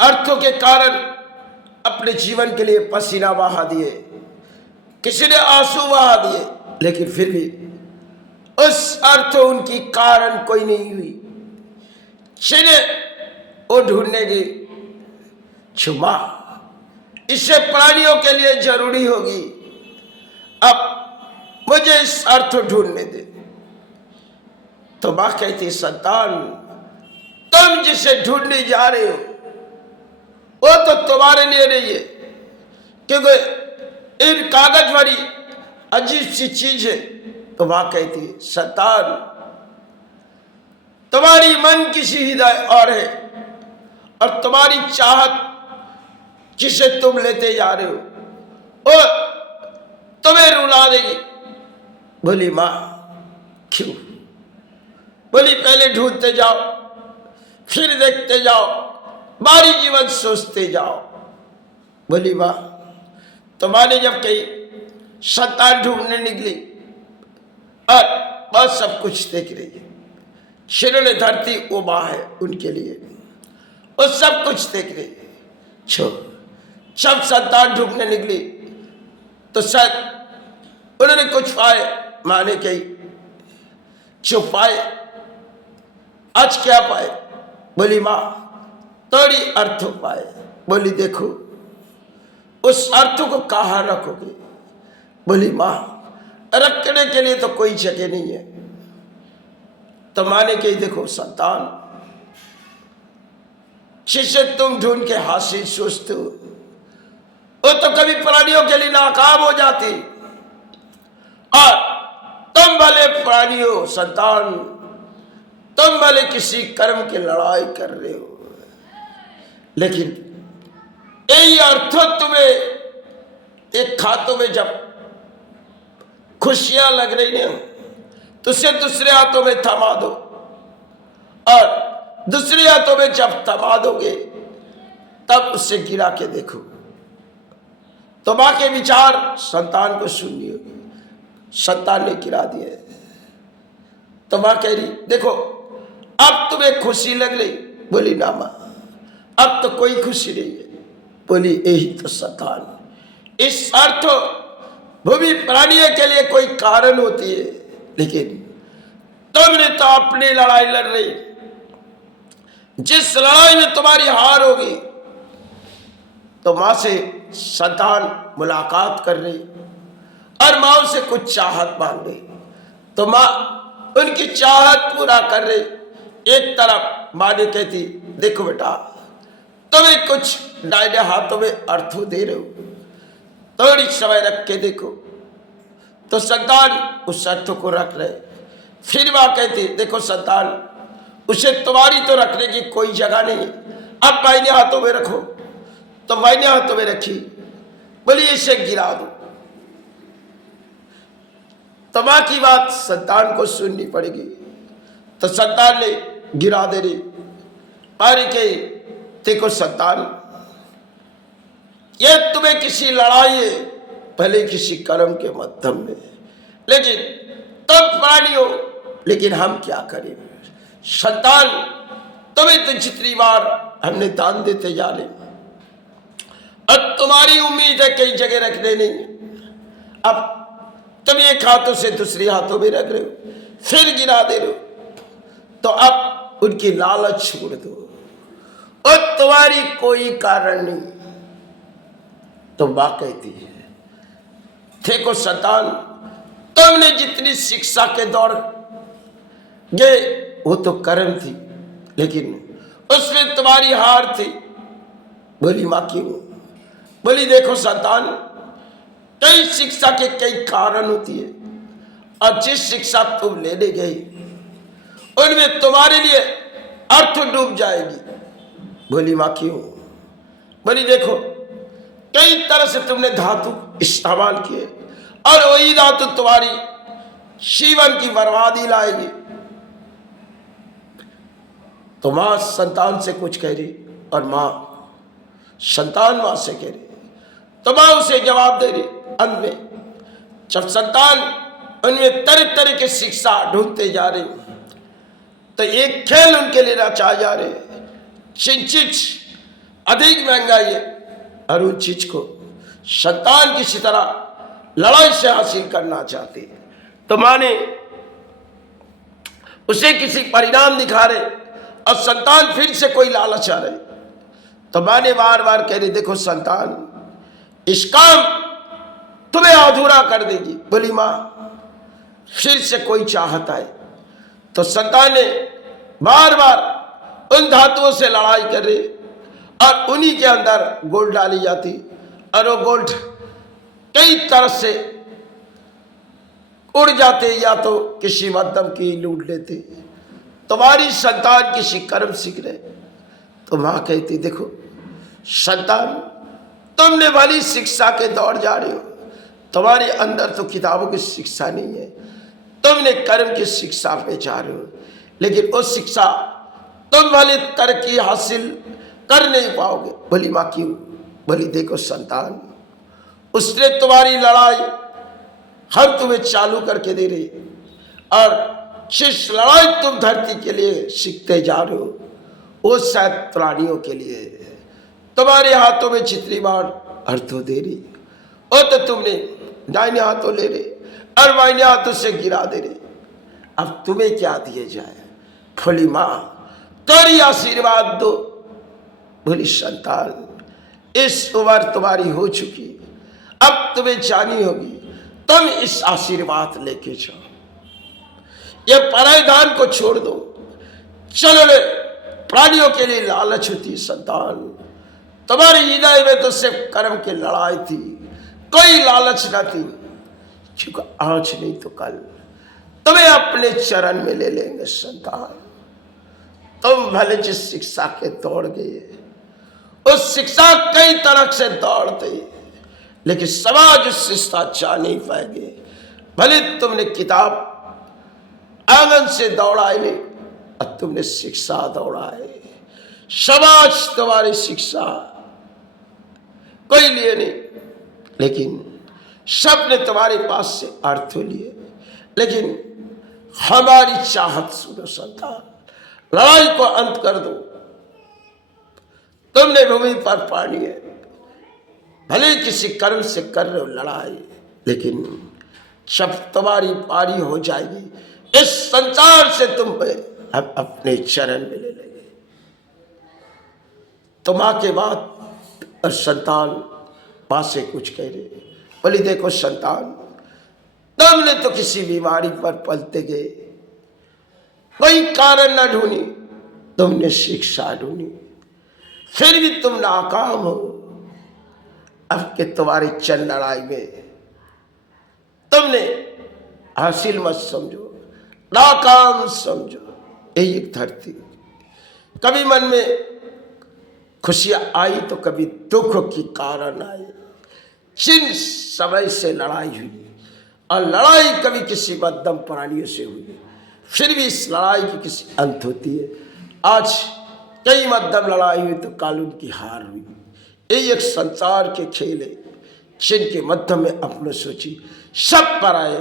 अर्थों के कारण अपने जीवन के लिए पसीना बहा दिए, किसी ने आंसू बहा दिए, लेकिन फिर भी उस अर्थ उनकी कारण कोई नहीं हुई। जिन्हें वो ढूंढने की क्षमा इससे प्राणियों के लिए जरूरी होगी। अब मुझे इस अर्थ ढूंढने दे। तो मां कहती, संतान, तुम जिसे ढूंढने जा रहे हो वो तो तुम्हारे लिए नहीं है, क्योंकि इन कागज वाली अजीब सी चीज है। तो मां कहती, संतान, तुम्हारी मन की सी हिदायत और है, और तुम्हारी चाहत जिसे तुम लेते जा रहे हो वो तुम्हें रुला देगी। बोली मां, क्यों? बोली, पहले ढूंढते जाओ, फिर देखते जाओ, बारी जीवन सोचते जाओ। बोली मां, तुम्हारे जब कही संतान ढूंढने निकली और बस सब कुछ देख रही है, शिरों धरती वो मां है उनके लिए, वो सब कुछ देख रही है। जब संतान ढूंढने निकली तो शायद उन्होंने कुछ पाए। मां ने कही, जो पाए, आज क्या पाए? बोली मां, थोड़ी अर्थ पाए। बोली, देखो उस अर्थ को कहाँ रखोगे? बोली मां, रखने के लिए तो कोई जगह नहीं है। तो मां ने कही, देखो संतान, जिसे तुम ढूंढ के हासिल सोचते हो वो तो कभी प्राणियों के लिए नाकाम हो जाती, और तुम भले प्राणी हो संतान, तुम भले किसी कर्म की लड़ाई कर रहे हो, लेकिन यही अर्थ तुम्हें एक हाथों में जब खुशियां लग रही है तो उसे दूसरे हाथों में थमा दो, और दूसरे हाथों में जब थमा दोगे तब उसे गिरा के देखो। तो मां के विचार संतान को सुननी होगी। संतान ने गिरा दिए। तो मां कह रही, देखो अब तुम्हें खुशी लग रही? बोली ना मां, अब तो कोई खुशी नहीं है। बोली, यही तो संतान, इस अर्थ भूमि प्राणियों के लिए कोई कारण होती है, लेकिन तुमने तो अपनी लड़ाई लड़ रही। जिस लड़ाई में तुम्हारी हार होगी तो मां से संतान मुलाकात कर रही और मां से कुछ चाहत मांग रही, तो मां उनकी चाहत पूरा कर रही। एक तरफ मां ने कहती, देखो बेटा, तुम्हें कुछ दाहिने हाथों में अर्थ दे रहे हो, थोड़ी समय रख के देखो। तो संतान उस अर्थ को रख रहे। फिर मां कहती, देखो संतान, उसे तुम्हारी तो रखने की कोई जगह नहीं है, अब दाहिने हाथों में रखो। तो दाहिने हाथों में रखी। बोली, इसे गिरा दो। तो मां की बात संतान को सुननी पड़ेगी। तो संतान ने गिरा दे रही। पारी के, देखो संतान, ये तुम्हें किसी लड़ाई है, भले किसी कर्म के माध्यम में, लेकिन तुम प्राणी हो, लेकिन हम क्या करें? संतान, तुम्हें तो जितनी बार हमने दान देते जा रहे, अब तुम्हारी उम्मीद है कई जगह रखने नहीं, अब तुम एक हाथों से दूसरे हाथों में रख रहे हो, फिर गिरा दे रहे हो। तो अब उनकी लालच छोड़ दो, और तुम्हारी कोई कारण नहीं। तो मां कहती है, देखो संतान, तुमने जितनी शिक्षा के दौर गए वो तो कर्म थी, लेकिन उसमें तुम्हारी हार थी। बोली मां, क्यों? बोली, देखो संतान, कई शिक्षा के कई कारण होती है, और जिस शिक्षा तुम लेने गई उनमें तुम्हारे लिए अर्थ डूब जाएगी। बोली मां, क्यों? बोली, देखो कई तरह से तुमने धातु इस्तेमाल किए, और वही धातु तुम्हारी जीवन की बर्बादी लाएगी। तो मां संतान से कुछ कह रही, और मां संतान मां से कह रही, तो मां उसे जवाब दे रही। अंत में जब संतान उनमें तरह तरह की शिक्षा ढूंढते जा रही, तो एक खेल उनके लिए रचा जा रहे, चिंचित अधिक महंगाई है और उन चीज को संतान किसी तरह लड़ाई से हासिल करना चाहती है, तो माने उसे किसी परिणाम दिखा रहे और संतान फिर से कोई लालच आ रही, तो माने बार बार कह रही देखो संतान इस काम तुम्हें अधूरा कर देगी। बोली मां फिर से कोई चाहता है, तो संतान ने बार बार उन धातुओं से लड़ाई कर रही और उन्हीं के अंदर गोल्ड डाली जाती और वो गोल्ड कई तरह से उड़ जाते या तो किसी मध्यम की लूट लेते। तुम्हारी संतान किसी कर्म सीख रहे, तो मां कहती देखो संतान तुमने भली शिक्षा के दौड़ जा रहे हो, तुम्हारे अंदर तो किताबों की शिक्षा नहीं है, तुमने कर्म की शिक्षा पे जा रहे हो, लेकिन वो शिक्षा तुम भले तरक्की हासिल कर नहीं पाओगे। बोली मां क्यों? बोली देखो संतान उसने तुम्हारी लड़ाई हर तुम्हें चालू करके दे रही और जिस लड़ाई तुम धरती के लिए सीखते जा रहे हो वो शायद प्राणियों के लिए तुम्हारे हाथों में जितनी बार अर्थों दे रही वो तो तुमने दाहिने हाथों ले रहे और बाहिने हाथों से गिरा दे रहे, अब तुम्हें क्या दिए जाए? बोली मां तेरी आशीर्वाद दो। बोली संतान इस उम्र तुम्हारी हो चुकी, अब तुम्हें जानी होगी, तुम इस आशीर्वाद लेके जाओ, ये परायधान को छोड़ दो, चलो रे प्राणियों के लिए लालच होती संतान, तुम्हारे हृदय में तो सिर्फ कर्म की लड़ाई थी, कोई लालच न थी, क्योंकि आज नहीं तो कल तुम्हें अपने चरण में ले लेंगे संतान। तुम भले जिस शिक्षा के दौड़ गए उस शिक्षा कई तरह से दौड़ते, लेकिन समाज उस शिक्षा जा नहीं पाएंगे। भले तुमने किताब आंगन से दौड़ाए नहीं, अब तुमने शिक्षा दौड़ाए, समाज तुम्हारी शिक्षा कोई लिए नहीं, लेकिन सबने तुम्हारे पास से अर्थ लिए, लेकिन हमारी चाहत सुनो संतान, लड़ाई को अंत कर दो। तुमने भूमि पर पानी है, भले किसी कर्म से कर रहे हो लड़ाई, लेकिन जब तुम्हारी पारी हो जाएगी इस संसार से तुम अब अपने चरण में ले लेंगे। तो मां के बाद और संतान मां से कुछ कह रहे, बोली देखो संतान तुमने तो किसी बीमारी पर पलते गए, कोई कारण न ढूंढी, तुमने शिक्षा ढूंढी, फिर भी तुम नाकाम हो। अब के तुम्हारी चल लड़ाई में तुमने हासिल मत समझो, नाकाम समझो। यही एक धरती, कभी मन में खुशियां आई तो कभी दुख की कारण आई, जिन समय से लड़ाई हुई और लड़ाई कभी किसी मध्यम प्राणियों से हुई, फिर भी इस लड़ाई की किसी अंत होती है। आज कई मध्यम लड़ाई हुई तो कानून की हार हुई। यही एक संसार के खेल है जिनके मध्य में अपने सोची सब पर आए